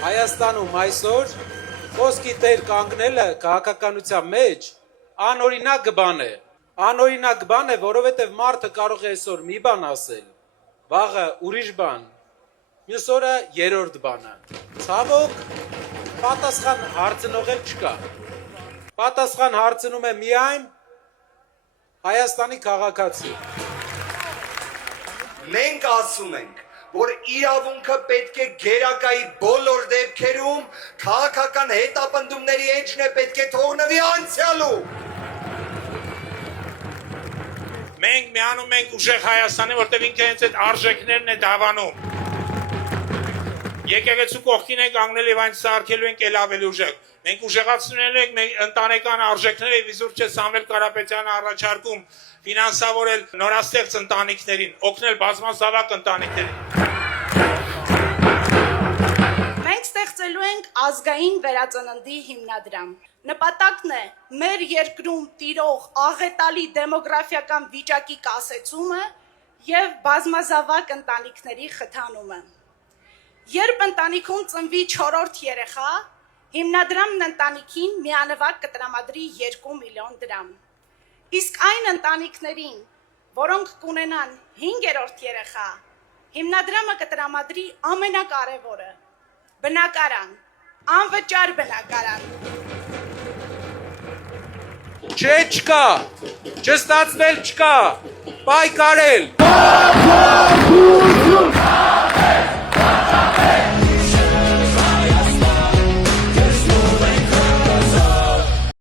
Հայաստանում այսօր խոսքի տեր կանգնելը քաղաքականության մեջ անօրինակ բան է։ Անօրինակ բան է, որովհետև մարդը կարող է այսօր մի բան ասել, վաղը ուրիշ բան, մյուս օրը երրորդ բանը։ Ցավոք, պատասխան հարցնող էլ չկա։ Պատասխան հարցնում է միայն Հայաստանի քաղաքացի։ Մենք ասում ենք, որ իրավունքը պետք է գերակայի բոլոր դեպքերում քաղաքական հետապնդումների էջն է պետք է թողնվի անցյալու։ Մենք միանում ենք ուժեղ Հայաստանի, որտեղ ինքը հենց այդ արժեքներն է դավանում։ Եկեղեցու կողքին ենք կանգնել եւ այն սարքելու ենք ել ավելի ուժեղ։ Մենք ուժեղացնելու ենք մեր ընտանեկան արժեքները եւ իզուր չէ Սամվել Կարապետյանը առաջարկում ֆինանսավորել նորաստեղծ ընտանիքներին, օգնել բազմազավակ ընտանիքներին։ Մենք ստեղծելու ենք ազգային վերածննդի հիմնադրամ։ Նպատակն է մեր երկրում տիրող աղետալի դեմոգրաֆիական վիճակի կասեցումը եւ բազմազավակ ընտանիքների խթանումը։ Երբ ընտանիքում ծնվի 4-րդ երեխա, հիմնադրամն ընտանիքին միանվագ կտրամադրի 2 միլիոն դրամ։ Իսկ այն ընտանիքներին, որոնք կունենան 5-րդ երեխա, հիմնադրամը կտրամադրի ամենակարևորը՝ բնակարան, անվճար բնակարան։ Չէ, չկա, չստացվել չկա, պայքարել։